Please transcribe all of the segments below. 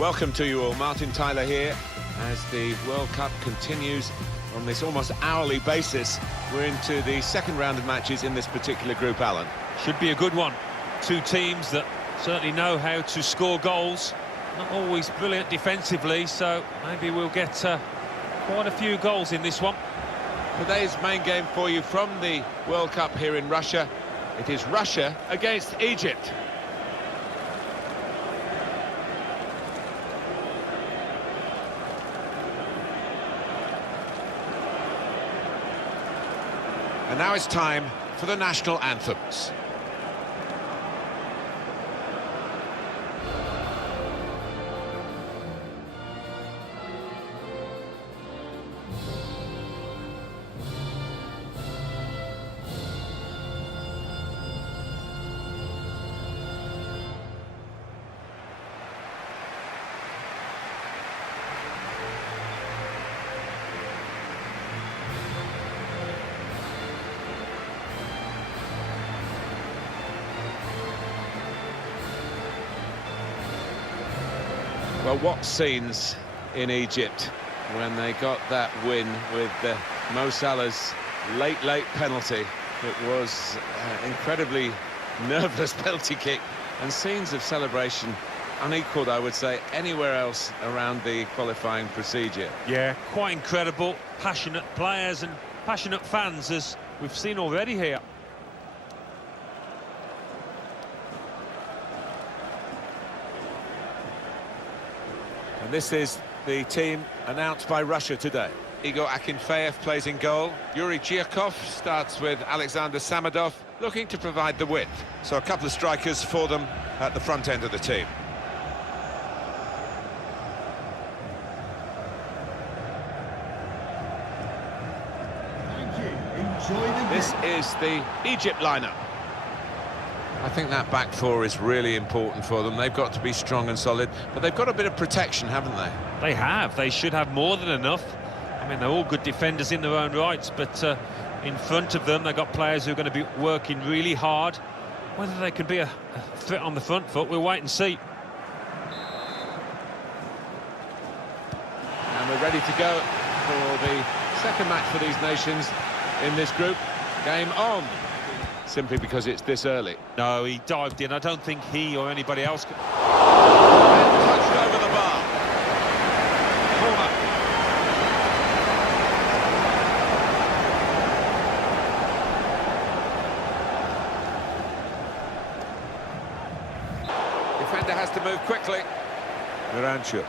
Welcome to you all. Martin Tyler here as the World Cup continues on this almost hourly basis. We're into the second round of matches in this particular group, Alan. Should be a good one. Two teams that certainly know how to score goals. Not always brilliant defensively, so maybe we'll get quite a few goals in this one. Today's main game for you from the World Cup here in Russia. It is Russia against Egypt. And now it's time for the national anthems. Well, what scenes in Egypt when they got that win with Mo Salah's late penalty. It was incredibly nerveless penalty kick, and scenes of celebration unequalled, I would say, anywhere else around the qualifying procedure. Yeah, quite incredible. Passionate players and passionate fans, as we've seen already here. And this is the team announced by Russia today. Igor Akinfeev plays in goal. Yuri Chirkov starts with Alexander Samadov, looking to provide the width. So a couple of strikers for them at the front end of the team. Thank you. Enjoy the game. This is the Egypt lineup. I think that back four is really important for them. They've got to be strong and solid, but they've got a bit of protection, haven't they? They have. They should have more than enough. I mean, they're all good defenders in their own rights, but in front of them, they've got players who are going to be working really hard. Whether they can be a threat on the front foot, we'll wait and see. And we're ready to go for the second match for these nations in this group. Game on. Simply because it's this early. No, he dived in. I don't think he or anybody else could. And touched over the bar. Corner. Defender has to move quickly. Miranchuk.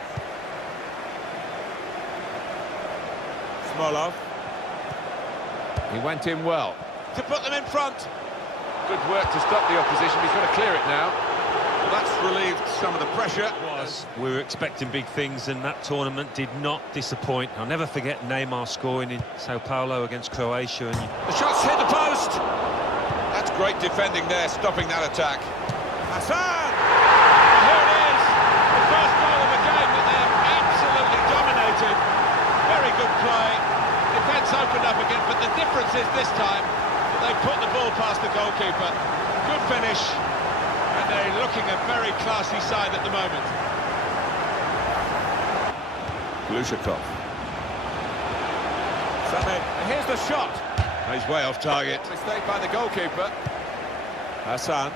Smolov. He went in well to put them in front. Good work to stop the opposition. He's got to clear it now. Well, that's relieved some of the pressure. We were expecting big things, and that tournament did not disappoint. I'll never forget Neymar scoring in Sao Paulo against Croatia. And the shot's hit the post. That's great defending there, stopping that attack. Hassan! And here it is. The first goal of the game that they've absolutely dominated. Very good play. Defence opened up again, but the difference is this time they put the ball past the goalkeeper. Good finish, and they're looking a very classy side at the moment. Glushakov. And here's the shot. He's way off target. Mistake by the goalkeeper. Hassan.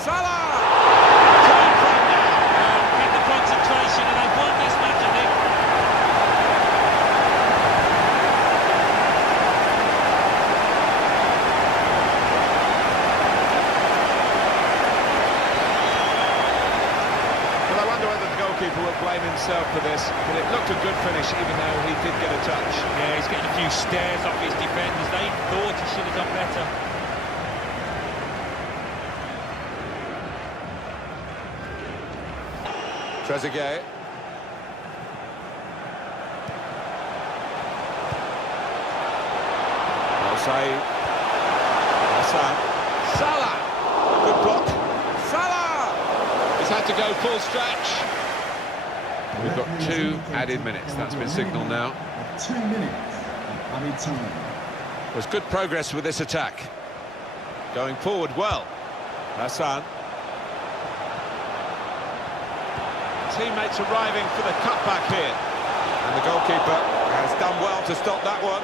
Salah! keep the concentration, and they've won this match, I think. People will blame himself for this, but it looked a good finish, even though he did get a touch. Yeah, he's getting a few stares off his defenders. They thought he should have done better. Trezeguet. Well saved. Hassan. Salah! Good block. Salah! He's had to go full stretch. We've got 2 added minutes. That's been signalled now. 2 minutes added time. There's good progress with this attack. Going forward well. Hassan. Teammates arriving for the cutback here. And the goalkeeper has done well to stop that one.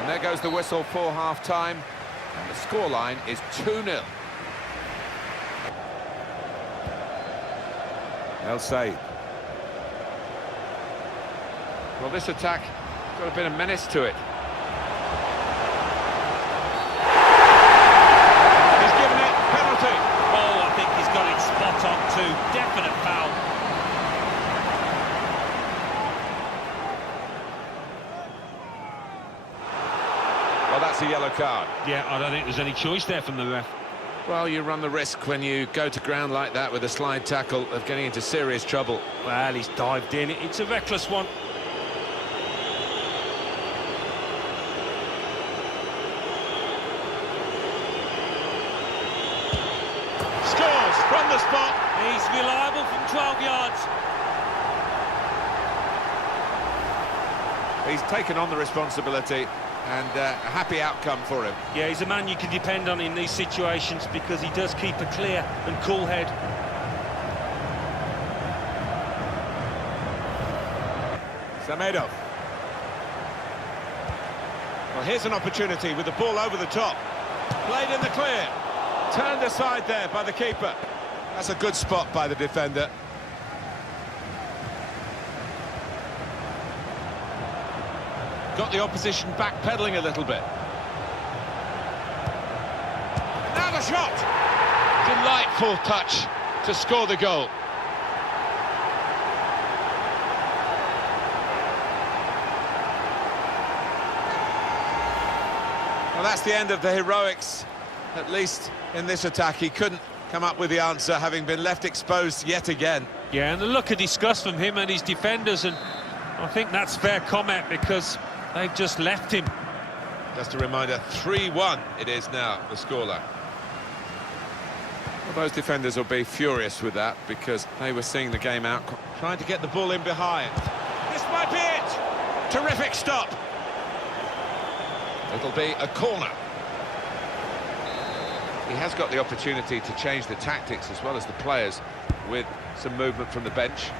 And there goes the whistle for half-time. And the scoreline is 2-0. El Said. Well, this attack got a bit of menace to it. He's given it penalty. Oh, I think he's got it spot on too. Definite foul. Well, that's a yellow card. Yeah, I don't think there's any choice there from the ref. Well, you run the risk when you go to ground like that with a slide tackle of getting into serious trouble. Well, he's dived in. It's a reckless one. Scores from the spot. He's reliable from 12 yards. He's taken on the responsibility, and a happy outcome for him. Yeah, he's a man you can depend on in these situations because he does keep a clear and cool head. Samedov. Well, here's an opportunity with the ball over the top. Played in the clear. Turned aside there by the keeper. That's a good spot by the defender. Got the opposition backpedaling a little bit. Now the shot! Delightful touch to score the goal. Well, that's the end of the heroics, at least in this attack. He couldn't come up with the answer, having been left exposed yet again. Yeah, and the look of disgust from him and his defenders, and I think that's fair comment because they've just left him. Just a reminder, 3-1 it is now, the scoreline. Well, those defenders will be furious with that because they were seeing the game out, trying to get the ball in behind. This might be it! Terrific stop! It'll be a corner. He has got the opportunity to change the tactics as well as the players with some movement from the bench.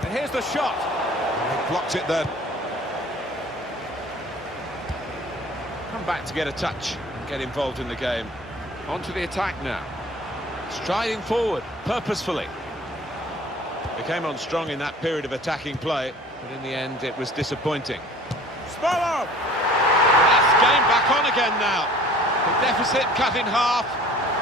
And here's the shot! He blocked it then. Come back to get a touch and get involved in the game. On to the attack now. Striding forward, purposefully. They came on strong in that period of attacking play, but in the end it was disappointing. Smolov! That's game back on again now. The deficit cut in half.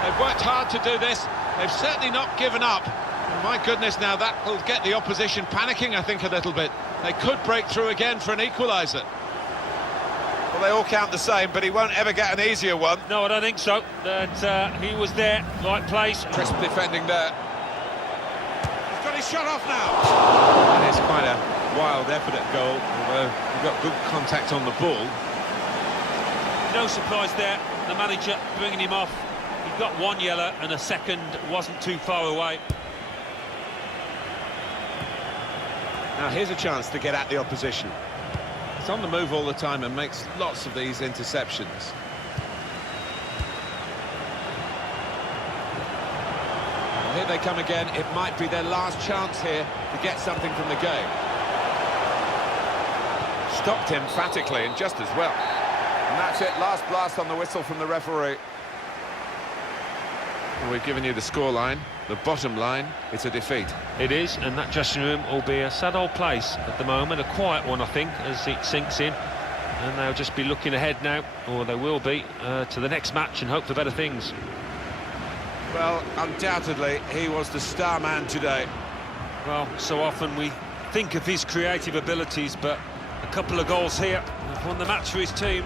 They've worked hard to do this. They've certainly not given up. And my goodness, now that will get the opposition panicking, I think, a little bit. They could break through again for an equaliser. Well, they all count the same, but he won't ever get an easier one. No, I don't think so. That he was there, right place. Crisp defending there. He's got his shot off now. And it's quite a wild effort at goal, although he got good contact on the ball. No surprise there, the manager bringing him off. He got one yellow and a second wasn't too far away. Now here's a chance to get at the opposition. He's on the move all the time and makes lots of these interceptions. And here they come again. It might be their last chance here to get something from the game. Stopped emphatically and just as well. And that's it, last blast on the whistle from the referee. Well, we've given you the scoreline. The bottom line, it's a defeat. It is, and that dressing room will be a sad old place at the moment, a quiet one, I think, as it sinks in. And they'll just be looking ahead now, or they will be, to the next match and hope for better things. Well, undoubtedly, he was the star man today. Well, so often we think of his creative abilities, but a couple of goals here have won the match for his team.